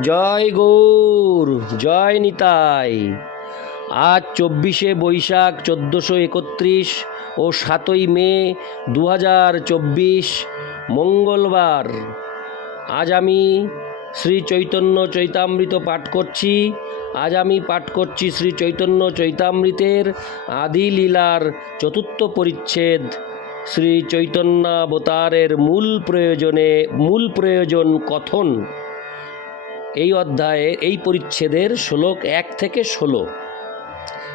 জয় গৌর, জয় নিতাই। আজ চব্বিশে বৈশাখ চোদ্দোশো একত্রিশ ও সাতই মে দু চব্বিশ মঙ্গলবার। আজ আমি শ্রী চৈতন্য চৈতামৃত পাঠ করছি। আজ আমি পাঠ করছি শ্রী চৈতন্য চৈতামৃতের আদি লীলার চতুর্থ পরিচ্ছেদ। শ্রী চৈতন্যাবতারের মূল প্রয়োজনে, মূল প্রয়োজন কথন। এই অধ্যায়ে এই পরিচ্ছেদের শ্লোক এক থেকে ষোলো।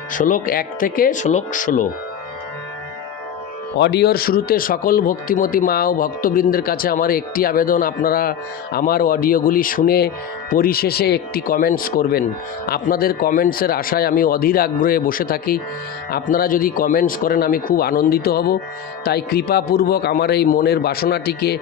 শ্লোক এক থেকে শ্লোক ষোলো। অডিওর শুরুতে সকল ভক্তিমতী মা ও ভক্তবৃন্দের কাছে আমার একটি আবেদন, আপনারা আমার অডিওগুলি শুনে পরিশেষে একটি কমেন্টস করবেন। আপনাদের কমেন্টসের আশায় আমি অধীর আগ্রহে বসে থাকি। আপনারা যদি কমেন্টস করেন, আমি খুব আনন্দিত হব। তাই কৃপাপূর্বক আমার এই মনের বাসনাটিকে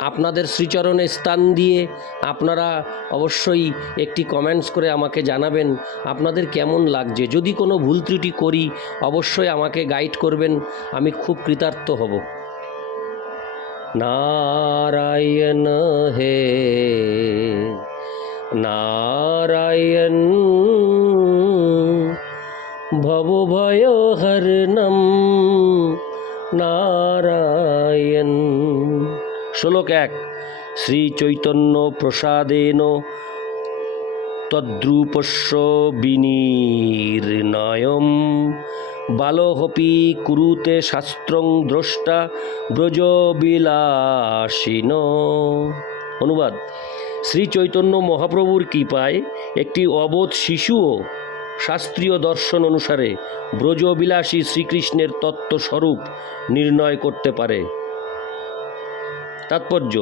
আপনাদের শ্রীচরণে স্থান দিয়ে আপনারা অবশ্যই একটি কমেন্টস করে আমাকে জানাবেন, আপনাদের কেমন লাগছে? যদি কোনো ভুল ত্রুটি করি, অবশ্যই আমাকে গাইড করবেন, আমি খুব কৃতার্থ হব। নারায়ণ হে, নারায়ণ শ্লোক এক, শ্রী চৈতন্য প্রসাদেন তদ্রূপস্য বিনির্ণয়ম। বালহপি কুরুতে শাস্ত্রং দ্রষ্টা ব্রজবিলাসীন অনুবাদ, শ্রী চৈতন্য মহাপ্রভুর কৃপায় একটি অবোধ শিশুও শাস্ত্রীয় দর্শন অনুসারে ব্রজবিলাসী শ্রীকৃষ্ণের তত্ত্বস্বরূপ নির্ণয় করতে পারে। তাৎপর্য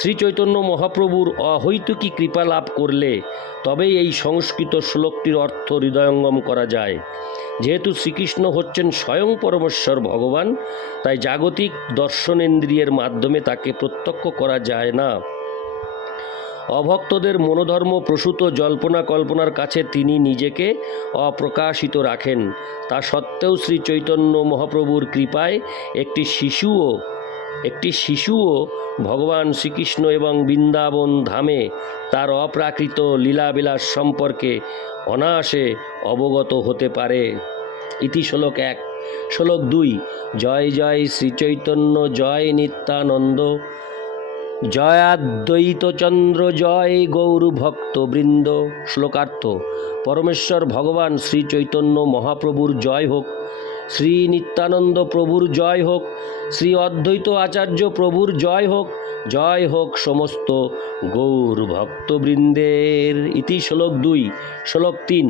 শ্রী চৈতন্য মহাপ্রভুর অহৈতুকী কৃপা লাভ করলে তবেই এই সংস্কৃত শ্লোকটির অর্থ হৃদয়ঙ্গম করা যায়। যেহেতু শ্রীকৃষ্ণ হচ্ছেন স্বয়ং পরমেশ্বর ভগবান, তাই জাগতিক দর্শনেন্দ্রিয়ের মাধ্যমে তাকে প্রত্যক্ষ করা যায় না। অভক্তদের মনোধর্ম প্রসূত জল্পনা কল্পনার কাছে তিনি নিজেকে অপ্রকাশিত রাখেন। তা সত্ত্বেও শ্রী চৈতন্য মহাপ্রভুর কৃপায় একটি শিশুও একটি শিশুও ভগবান শ্রীকৃষ্ণ এবং বৃন্দাবন ধামে তার অপ্রাকৃত লীলাবিলাস সম্পর্কে অনায়াসে অবগত হতে পারে। ইতি শ্লোক এক। শ্লোক দুই। জয় জয় শ্রীচৈতন্য, জয় নিত্যানন্দ। জয়াদ্বৈতচন্দ্র জয় গৌর ভক্তবৃন্দ শ্লোকার্থ। পরমেশ্বর ভগবান শ্রীচৈতন্য মহাপ্রভুর জয় হোক। শ্রী নিত্যানন্দ প্রভুর জয় হোক, শ্রী অদ্বৈত আচার্য প্রভুর জয় হোক জয় হোক সমস্ত গৌর ভক্তবৃন্দের। ইতি শ্লোক দুই, শ্লোক তিন,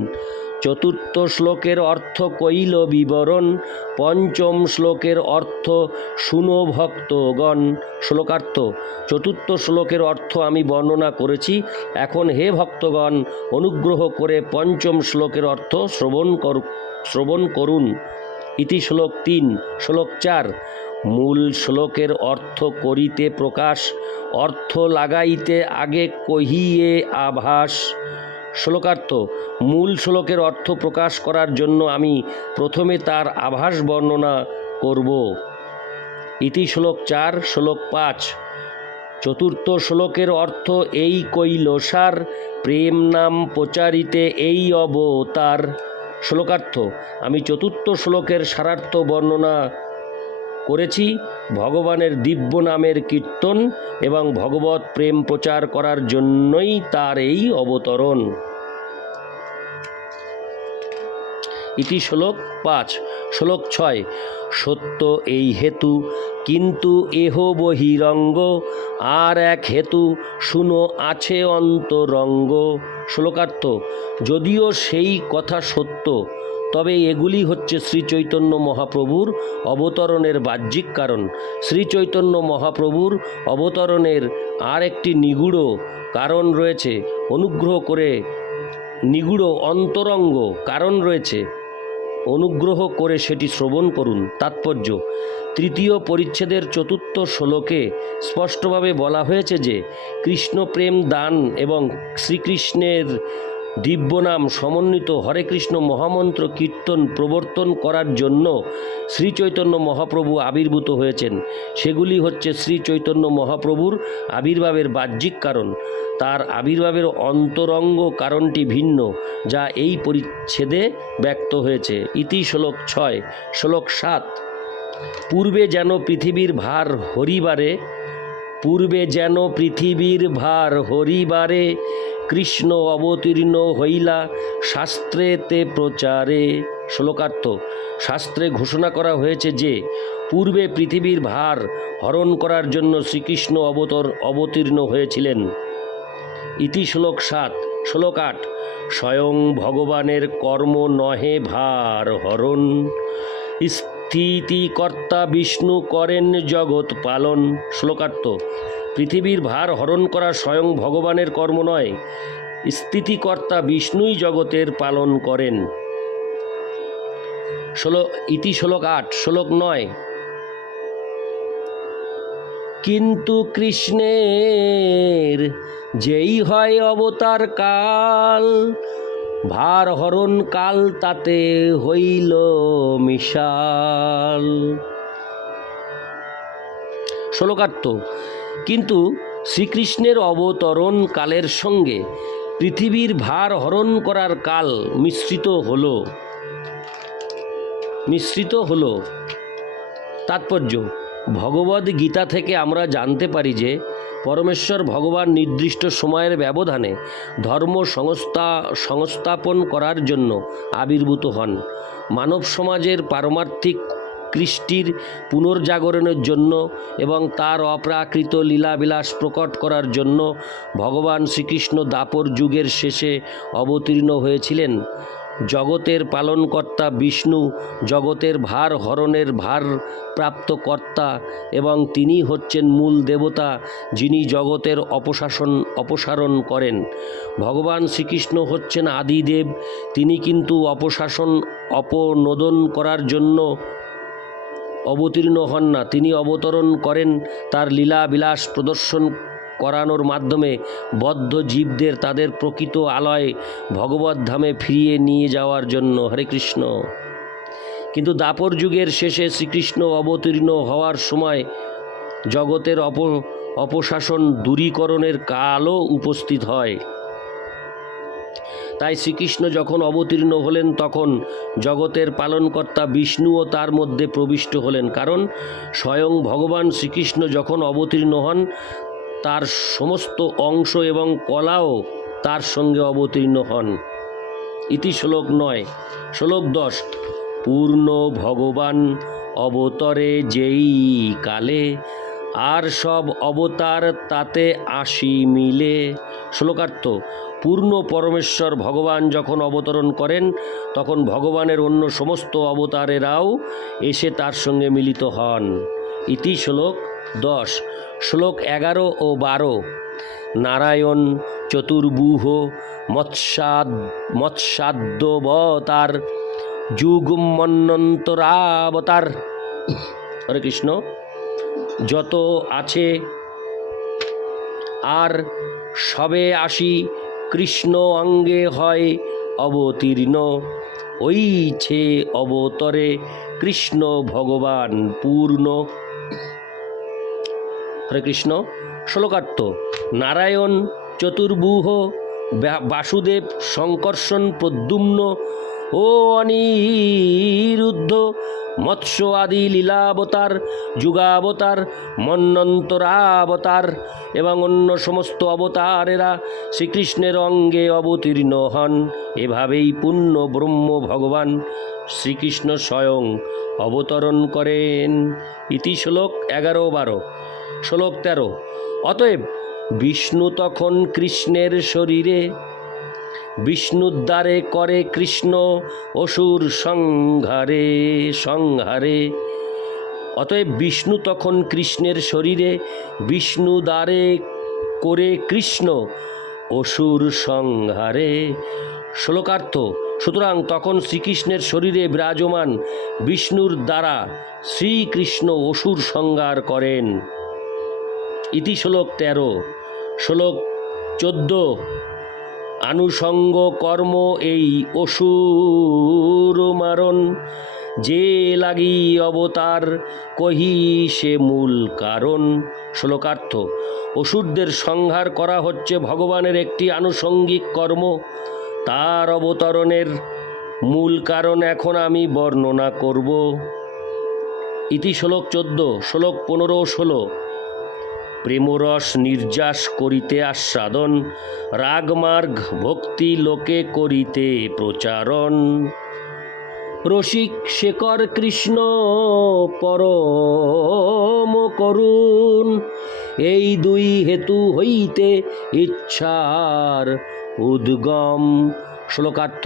চতুর্থ শ্লোকের অর্থ কইল বিবরণ, পঞ্চম শ্লোকের অর্থ শুনো ভক্তগণ। শ্লোকার্থ, চতুর্থ শ্লোকের অর্থ আমি বর্ণনা করেছি, এখন হে ভক্তগণ, অনুগ্রহ করে পঞ্চম শ্লোকের অর্থ শ্রবণ কর শ্রবণ করুন। ইতি শ্লোক তিন, শ্লোক চার, মূল শ্লোকের অর্থ করিতে প্রকাশ, অর্থ লাগাইতে আগে কহিয়ে আভাস। শ্লোকার্থ, মূল শ্লোকের অর্থ প্রকাশ করার জন্য আমি প্রথমে তার আভাস বর্ণনা করব। ইতি শ্লোক চার, শ্লোক পাঁচ, চতুর্থ শ্লোকের অর্থ এই কৈলসার, প্রেম নাম প্রচারিতে এই অবতার। শ্লোকার্থ, আমি চতুর্থ শ্লোকের সারার্থ বর্ণনা করেছি, ভগবানের দিব্য নামের কীর্তন এবং ভগবত প্রেম প্রচার করার জন্যই তার এই অবতরণ। ইতি শ্লোক পাঁচ। শ্লোক ছয়, সত্য এই হেতু, কিন্তু এহ বহিরঙ্গ, আর এক হেতু, শুনো আছে অন্তরঙ্গ। শ্লোকার্থ, যদিও সেই কথা সত্য, তবে এগুলি হচ্ছে শ্রী চৈতন্য মহাপ্রভুর অবতরণের বাহ্যিক কারণ। শ্রী চৈতন্য মহাপ্রভুর অবতরণের আর একটি নিগুড় কারণ রয়েছে, অনুগ্রহ করে নিগুড় অন্তরঙ্গ কারণ রয়েছে। অনুগ্রহ করে সেটি শ্রবণ করুন। তাৎপর্য, তৃতীয় পরিচ্ছেদের চতুর্থ শ্লোকে স্পষ্টভাবে বলা হয়েছে যে কৃষ্ণ প্রেম দান এবং শ্রীকৃষ্ণের দিব্যনাম সমন্বিত হরে কৃষ্ণ মহামন্ত্র কীর্তন প্রবর্তন করার জন্য শ্রী চৈতন্য মহাপ্রভু আবির্ভূত হয়েছেন। সেগুলি হচ্ছে শ্রী চৈতন্য মহাপ্রভুর আবির্ভাবের বাহ্যিক কারণ। তার আবির্ভাবের অন্তরঙ্গ কারণটি ভিন্ন, যা এই পরিচ্ছেদে ব্যক্ত হয়েছে। ইতি শ্লোক ছয়, শ্লোক সাত। পূর্বে যেন পৃথিবীর ভার হরিবারে পূর্বে যেন পৃথিবীর ভার হরিবারে, কৃষ্ণ অবতীর্ণ হইলা শাস্ত্রেতে প্রচারে। শ্লোকার্থ, শাস্ত্রে ঘোষণা করা হয়েছে যে, পূর্বে পৃথিবীর ভার হরণ করার জন্য শ্রীকৃষ্ণ অবতর অবতীর্ণ হয়েছিলেন। ইতি শ্লোক সাত, শ্লোক আট, স্বয়ং ভগবানের কর্ম নহে ভার হরণ। স্থিতিকর্তা বিষ্ণু করেন জগৎ পালন। শ্লোকার্থ, পৃথিবীর ভার হরণ করা স্বয়ং ভগবানের কর্ম নয়, স্থিতিকর্তা বিষ্ণুই জগতের পালন করেন। ষোলো ইতি শ্লোক আট, শ্লোক নয়। কিন্তু কৃষ্ণের যেই হয় অবতার কাল ভার হরণ কাল তাতে হইল মিশাল। শ্লোকার্থ কিন্তু শ্রীকৃষ্ণের অবতরণ কালের সঙ্গে পৃথিবীর ভার হরণ করার কাল মিশ্রিত হল। মিশ্রিত হল। তাৎপর্য, ভগবদ গীতা থেকে আমরা জানতে পারি যে পরমেশ্বর ভগবান নির্দিষ্ট সময়ের ব্যবধানে ধর্ম সংস্থা, সংস্থাপন করার জন্য আবির্ভূত হন। মানব সমাজের পারমার্থিক কৃষ্টির পুনর্জাগরণের জন্য এবং তার অপ্রাকৃত লীলাবিলাস প্রকট করার জন্য ভগবান শ্রীকৃষ্ণ দাপর যুগের শেষে অবতীর্ণ হয়েছিলেন। জগতের পালনকর্তা বিষ্ণু, জগতের ভার হরণের ভার প্রাপ্ত কর্তা এবং তিনি হচ্ছেন মূল দেবতা যিনি জগতের অপশাসন, অপসারণ করেন। ভগবান শ্রীকৃষ্ণ হচ্ছেন আদিদেব, তিনি কিন্তু অপশাসন, অপনোদন করার জন্য অবতীর্ণ হন না। তিনি অবতরণ করেন, তার লীলা বিলাস প্রদর্শন করানোর মাধ্যমে বদ্ধ জীবদের তাদের প্রকৃত আলয় ভগবত ধামে ফিরিয়ে নিয়ে যাওয়ার জন্য হরে কৃষ্ণ। কিন্তু দাপর যুগের শেষে শ্রীকৃষ্ণ অবতীর্ণ হওয়ার সময় জগতের অপ, অপশাসন দূরীকরণের কালও উপস্থিত হয়। তাই শ্রীকৃষ্ণ যখন অবতীর্ণ হলেন, তখন জগতের পালনকর্তা বিষ্ণুও তার মধ্যে প্রবিষ্ট হলেন। কারণ স্বয়ং ভগবান শ্রীকৃষ্ণ যখন অবতীর্ণ হন তার সমস্ত অংশ এবং কলাও তার সঙ্গে অবতীর্ণ হন। ইতি শ্লোক নয়, শ্লোক দশ, পূর্ণ ভগবান অবতরে যেই কালে আর সব অবতার তাতে আসি মিলে। শ্লোকার্থ, পূর্ণ পরমেশ্বর ভগবান যখন অবতরণ করেন, তখন ভগবানের অন্য সমস্ত অবতারেরাও এসে তার সঙ্গে মিলিত হন। ইতি শ্লোক দশ, শ্লোক এগারো ও বারো। নারায়ণ চতুর্বুহ মৎস্যাদ মৎস্যাদ্যবতার যুগমন্নন্তরাবতার। হরে কৃষ্ণ। যত আছে আর সবে আসি কৃষ্ণ অঙ্গে হয় অবতীর্ণ। ওইছে অবতরে কৃষ্ণ ভগবান পূর্ণ। হরে কৃষ্ণ। শ্লোকার্থ, নারায়ণ চতুর্বুহ বাসুদেব শঙ্কর্ষণ প্রদ্যুম্ন ও অনিরুদ্ধ মৎস্য আদি লীলাবতার, যুগাবতার, মন্নন্তরাবতার এবং অন্য সমস্ত অবতারেরা শ্রীকৃষ্ণের অঙ্গে অবতীর্ণ হন। এভাবেই পূর্ণ ব্রহ্ম ভগবান শ্রীকৃষ্ণ স্বয়ং অবতরণ করেন। ইতি শ্লোক এগারো বারো। শ্লোক তেরো। অতএব বিষ্ণু তখন কৃষ্ণের শরীরে, বিষ্ণুদ্বারে করে কৃষ্ণ অসুর সংহারে সংহারে। অতএব বিষ্ণু তখন কৃষ্ণের শরীরে বিষ্ণু দ্বারে করে কৃষ্ণ অসুর সংহারে। শ্লোকার্থ, সুতরাং তখন শ্রীকৃষ্ণের শরীরে বিরাজমান বিষ্ণুর দ্বারা শ্রীকৃষ্ণ অসুর সংহার করেন। ইতি শ্লোক তেরো। শ্লোক চোদ্দ। আনুষঙ্গ কর্ম এই অসুর মারণ, যে লাগি অবতার কহি সে মূল কারণ। শ্লোকার্থ, অসুরদের সংহার করা হচ্ছে ভগবানের একটি আনুষঙ্গিক কর্ম। তার অবতরণের মূল কারণ এখন আমি বর্ণনা করব। ইতি শ্লোক চোদ্দ, শ্লোক পনেরো ষোলো। প্রেমরস নির্যাস করিতে আস্বাদন, রাগমার্গ ভক্তি লোকে করিতে প্রচারণ। রসিক শেখর কৃষ্ণ, পরম করুণ, এই দুই হেতু হইতে ইচ্ছার উদ্গম। শ্লোকার্থ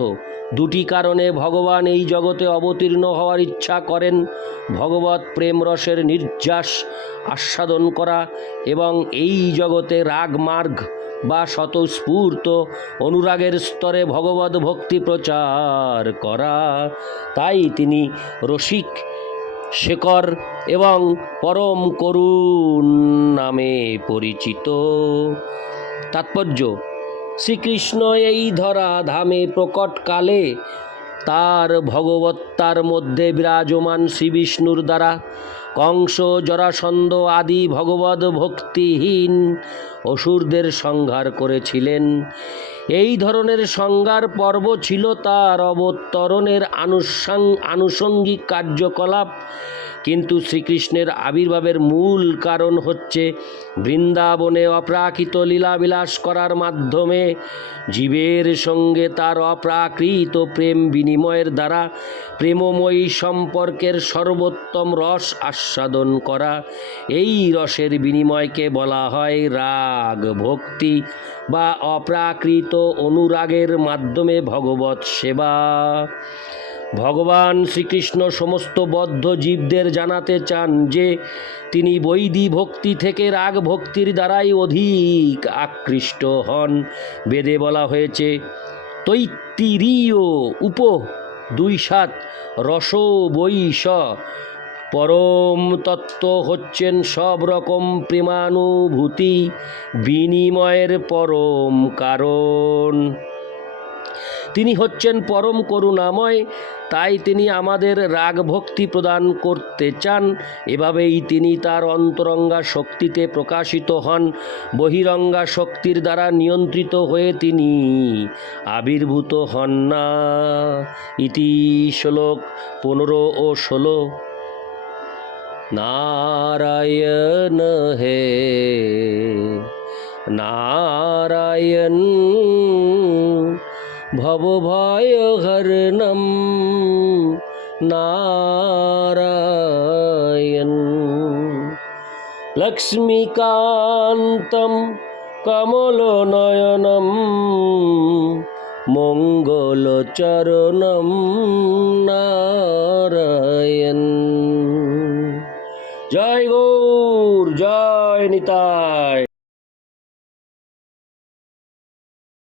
দুটি কারণে ভগবান এই জগতে অবতীর্ণ হওয়ার ইচ্ছা করেন। ভগবত প্রেম রসের নির্যাস, আস্বাদন করা এবং এই জগতে রাগ মার্গ বা স্বতঃস্ফূর্ত অনুরাগের স্তরে ভগবত ভক্তি প্রচার করা। তাই তিনি রসিক, শেখর এবং পরম করুণ নামে পরিচিত। তাৎপর্য শ্রীকৃষ্ণ এই ধরা ধামে প্রকটকালে তার ভগবত্তার মধ্যে বিরাজমান শ্রীবিষ্ণুর দ্বারা কংস জরাসন্ধ আদি ভগবত ভক্তিহীন অসুরদের সংহার করেছিলেন। এই ধরনের সংহার পর্ব ছিল তার অবতরণের আনুষাং, আনুষঙ্গিক কার্যকলাপ কিন্তু শ্রীকৃষ্ণের আবির্ভাবের মূল কারণ হচ্ছে বৃন্দাবনে অপ্রাকৃত লীলাবিলাস করার মাধ্যমে জীবের সঙ্গে তার অপ্রাকৃত প্রেম বিনিময়ের দ্বারা প্রেমময়ী সম্পর্কের সর্বোত্তম রস আস্বাদন করা। এই রসের বিনিময়কে বলা হয় রাগ ভক্তি বা অপ্রাকৃত অনুরাগের মাধ্যমে ভগবত সেবা। ভগবান শ্রীকৃষ্ণ সমস্ত বদ্ধ জীবদের জানাতে চান যে, তিনি বৈদি ভক্তি থেকে রাগ ভক্তির দ্বারাই অধিক আকৃষ্ট হন। বেদে বলা হয়েছে, তৈত্তিরীয় উপ দুই সাত রস বৈশ পরম তত্ত্ব হচ্ছেন সব রকম প্রেমানুভূতি, বিনিময়ের পরম কারণ। তিনি হচ্ছেন পরম করুণাময়। তাই তিনি আমাদের রাগ ভক্তি প্রদান করতে চান। এভাবেই তিনি তার অন্তরঙ্গা শক্তিতে প্রকাশিত হন। বহিরঙ্গা শক্তির দ্বারা নিয়ন্ত্রিত হয়ে তিনি আবির্ভূত হন না। ইতি শ্লোক পনেরো ও ষোলো। নারায়ণ হে নারায়ণ ভবভয়হরণম নারায়ণ। লক্ষ্মীকান্তম কমলনয়নম মঙ্গলচরণম নারায়ণ। জয় গৌর জয় নিতাই।